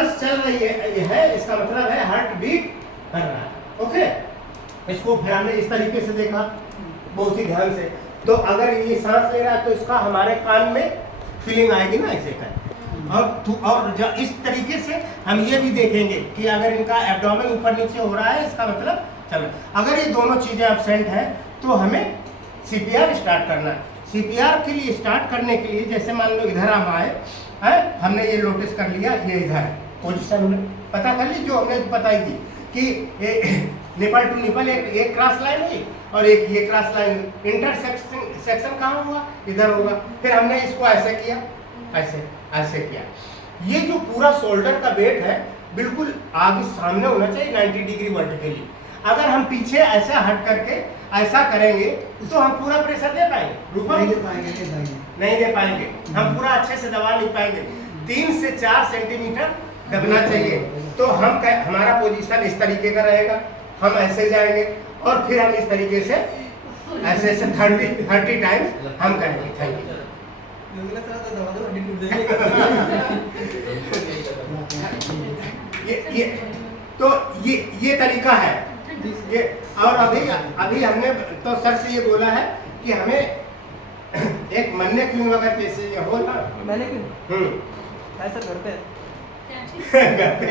Pulse चल रही है, इसका मतलब है हार्ट बीट कर रहा है। ओके, इसको फिर हमने इस तरीके से देखा बहुत ही ध्यान से। तो अगर ये सांस ले रहा है तो इसका हमारे कान में फीलिंग आएगी ना, ऐसे कर। और जब इस तरीके से हम ये भी देखेंगे कि अगर इनका एब्डोमेन ऊपर नीचे हो रहा है, इसका मतलब चल रहा है। अगर ये दोनों चीजें एब्सेंट है तो हमें सीपीआर स्टार्ट करना है। सीपीआर के लिए स्टार्ट करने के लिए जैसे मान लो इधर हम आए हैं, हमने ये नोटिस कर लिया ये इधर है, पोजीशन हमने पता कर ली जो हमने बताई थी कि निपल टू निपल एक क्रॉस लाइन हुई और एक ये क्रॉस लाइन, इंटरसेक्शन कहाँ हुआ, इधर होगा। फिर हमने इसको ऐसे किया, ऐसे किया। ये जो पूरा शोल्डर का वेट है बिल्कुल आगे सामने होना चाहिए 90 डिग्री वर्टिकली। अगर हम पीछे ऐसा हट करके ऐसा करेंगे तो हम पूरा प्रेशर दे पाएंगे? नहीं दे पाएंगे, हम पूरा अच्छे से दबा नहीं पाएंगे। 3 से 4 सेंटीमीटर दबना चाहिए। तो हमारा पोजीशन इस तरीके का रहेगा, हम ऐसे जाएंगे और फिर हम इस तरीके से ऐसे 30 टाइम्स हम करेंगे। Thank you. ये तरीका है ये। और अभी हमने तो सर से ये बोला है कि हमें एक मन्ने क्यों अगर जैसे ये हो ना, मैंने क्यों ऐसा घर पे घर पे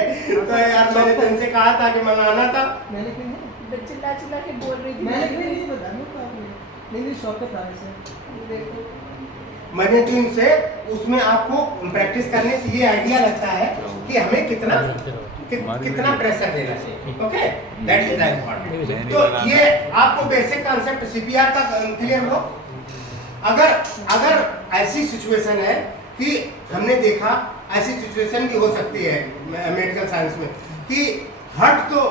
तो यार मैंने तुमसे कहा था कि मनाना था। मैंने क्यों चिल्ला चिल्ला के बोल रही थी। मैंने क्यों नहीं बताया, नहीं शॉप पे था ऐसे। मैंने तो इनसे उसमें आपको प्रैक्टिस करने से ये आइडिया लगता है कि हमें कितना प्रेशर देना चाहिए। Okay, that is important. तो ये आपको बेसिक कॉन्सेप्ट सीपीआर का क्लियर हो। अगर ऐसी सिचुएशन है कि हमने देखा, ऐसी सिचुएशन भी हो सकती है मेडिकल साइंस में कि हार्ट तो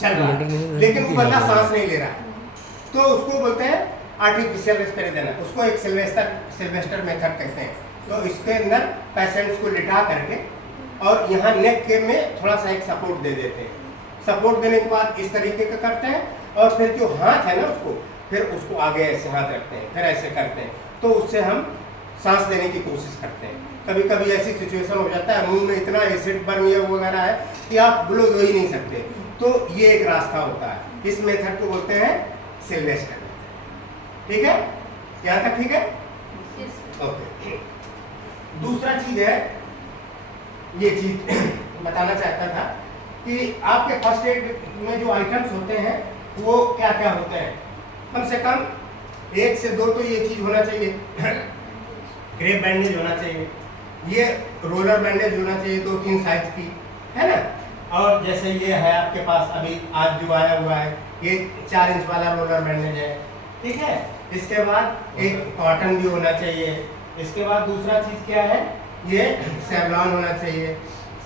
चल रहा है लेकिन वो बंदा सांस नहीं ले रहा है, तो उसको बोलते हैं आर्टिफिशियल रेस्पिरेशन देना। उसको एक सिल्वेस्टर मेथड कहते हैं। तो इसके अंदर पेशेंट्स को लिटा करके और यहाँ नेक के में थोड़ा सा एक सपोर्ट दे देते हैं। सपोर्ट देने के बाद इस तरीके का करते हैं और फिर जो हाथ है ना फिर उसको आगे ऐसे हाथ रखते हैं, फिर ऐसे करते हैं। तो उससे हम सांस देने की कोशिश करते हैं। कभी कभी ऐसी सिचुएशन हो जाता है मुंह में इतना एसिड बर्न वगैरह है कि आप ग्लो दो ही नहीं सकते, तो ये एक रास्ता होता है। इस मेथड को बोलते हैं सिल्वेस्टर। ठीक है, यहाँ तक ठीक है? ओके। दूसरा चीज है, ये चीज बताना चाहता था कि आपके फर्स्ट एड में जो आइटम्स होते हैं वो क्या क्या होते हैं। कम से कम 1 से 2 तो ये चीज होना चाहिए। क्रेप बैंडेज होना चाहिए, ये रोलर बैंडेज होना चाहिए 2-3 साइज की, है ना। और जैसे ये है आपके पास अभी आज जो आया हुआ है, ये 4 इंच वाला रोलर बैंडेज है। ठीक है, इसके बाद एक कॉटन भी होना चाहिए। इसके बाद दूसरा चीज क्या है, ये सेवलॉन होना चाहिए।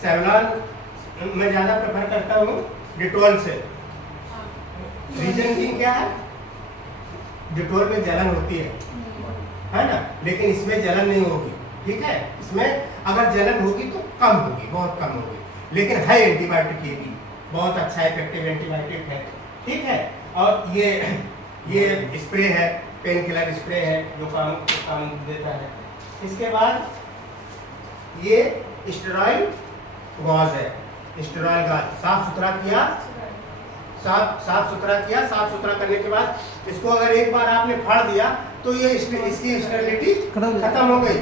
सेवलॉन मैं ज़्यादा प्रेफर करता हूँ डिटॉल से। रीजन की क्या है, डिटॉल में जलन होती है ना, लेकिन इसमें जलन नहीं होगी। ठीक है, इसमें अगर जलन होगी तो कम होगी, बहुत कम होगी, लेकिन है एंटीबायोटिक, ये भी बहुत अच्छा इफेक्टिव एंटीबायोटिक है। ठीक है, और ये स्प्रे है, पेन किलर स्प्रे है जो काम देता है। इसके बाद ये स्टेरॉइड गॉज है। स्टेरॉइड गॉज साफ सुथरा किया, साफ सुथरा करने के बाद इसको अगर एक बार आपने फाड़ दिया तो ये इसकी स्टेरिलिटी खत्म हो गई।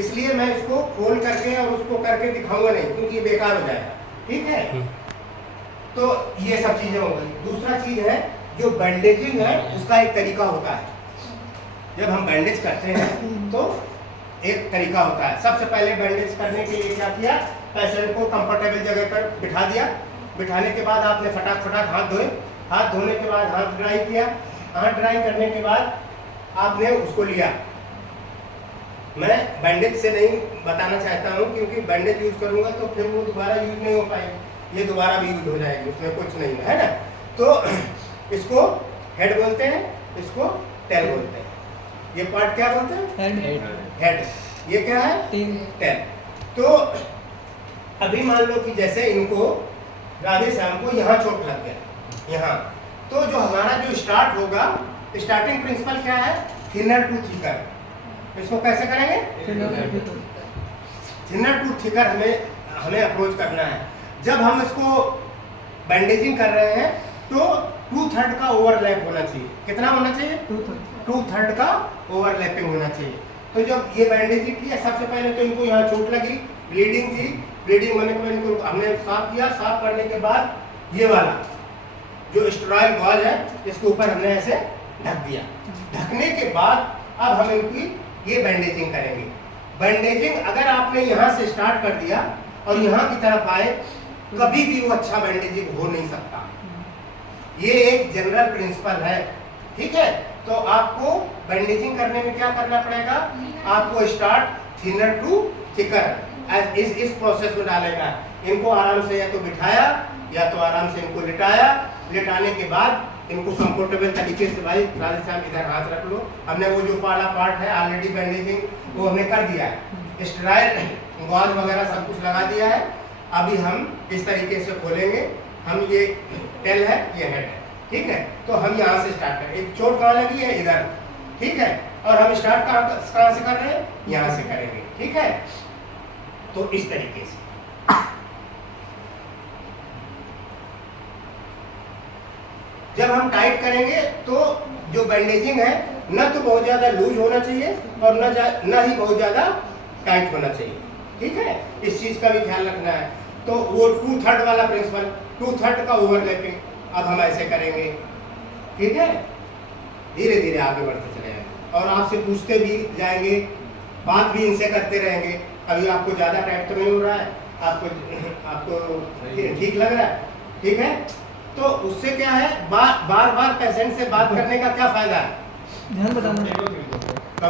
इसलिए मैं इसको खोल करके और उसको करके दिखाऊंगा नहीं, क्योंकि ये बेकार हो जाएगा। ठीक है, तो ये सब चीजें हो गई। दूसरा चीज है जो बैंडेजिंग है, उसका एक तरीका होता है। जब हम बैंडेज करते हैं तो एक तरीका होता है। सबसे पहले बैंडेज करने के लिए क्या किया, पेशेंट को कंफर्टेबल जगह पर बिठा दिया। बिठाने के बाद आपने फटाक हाथ धोए। हाथ धोने के बाद हाथ ड्राई किया। हाथ ड्राई करने के बाद आपने उसको लिया। मैं बैंडेज से नहीं बताना चाहता हूँ, क्योंकि बैंडेज यूज करूँगा तो फिर वो दोबारा यूज नहीं हो पाएगी, ये दोबारा भी यूज हो जाएगी, उसमें कुछ नहीं है ना। तो इसको हेड बोलते हैं, इसको टेल बोलते हैं। ये पार्ट क्या बोलते हैं, हेड। ये क्या है, टेल। तो अभी मान लो कि जैसे इनको राधे श्याम को यहाँ चोट लग गया, यहाँ, तो जो हमारा जो स्टार्ट होगा, स्टार्टिंग प्रिंसिपल क्या है, थिनर टू थिकर। इसको कैसे करेंगे, थिनर टू थिकर हमें अप्रोच करना है। जब हम इसको बैंडेजिंग कर रहे हैं तो 2/3 का ओवरलैप होना चाहिए। कितना होना चाहिए? 2/3 का ओवरलैपिंग होना चाहिए। तो जब ये बैंडेजिंग किया, सबसे पहले तो इनको यहाँ चोट लगी, ब्लीडिंग थी, ब्लीडिंग होने के बाद इनको हमने साफ किया। साफ करने के बाद ये वाला जो स्टेरॉइड गॉज है इसके ऊपर हमने ऐसे ढक दिया। ढकने के बाद अब हम इनकी ये बैंडेजिंग करेंगे। बैंडेजिंग अगर आपने यहाँ से स्टार्ट कर दिया और यहाँ की तरफ आए, कभी भी वो अच्छा बैंडेजिंग हो नहीं सकता। ये एक जनरल प्रिंसिपल है, ठीक है। तो आपको बैंडेजिंग करने में क्या करना पड़ेगा? आपको स्टार्ट थिनर टू थिकर इस प्रोसेस में डालेगा। इनको आराम से या तो बिठाया या तो आराम से इनको लिटाया। लिटाने के बाद इनको कंफर्टेबल तरीके से, भाई राधेश्याम इधर हाथ रख लो, हमने वो जो पाला पार्ट है ऑलरेडी बैंडेजिंग वो हमने कर दिया है, स्टेरॉइड गॉज वगैरह सब कुछ लगा दिया है। अभी हम इस तरीके से खोलेंगे। हम ये टेल है, ये हेड है, ठीक है। तो हम यहाँ से स्टार्ट करें। एक चोट कहाँ लगी है? इधर, ठीक है। और हम स्टार्ट कहाँ से कर रहे हैं? यहाँ से करेंगे, ठीक है। तो इस तरीके से जब हम टाइट करेंगे तो जो बैंडेजिंग है न तो बहुत ज़्यादा लूज होना चाहिए और न ही बहुत ज़्यादा टाइट होना चाहिए, ठीक है। इस चीज़ का भी ख्याल रखना है। तो वो 2/3 वाला प्रिंसिपल, 2/3 का ओवरलैपिंग अब हम ऐसे करेंगे, ठीक है। धीरे धीरे आगे बढ़ते चले जाएंगे और आपसे पूछते भी जाएंगे, बात भी इनसे करते रहेंगे। अभी आपको ज़्यादा टाइट तो नहीं हो रहा है, आपको ठीक लग रहा है, ठीक है। तो उससे क्या है, बार बार पेशेंट से बात करने का क्या फायदा है? ध्यान बताना।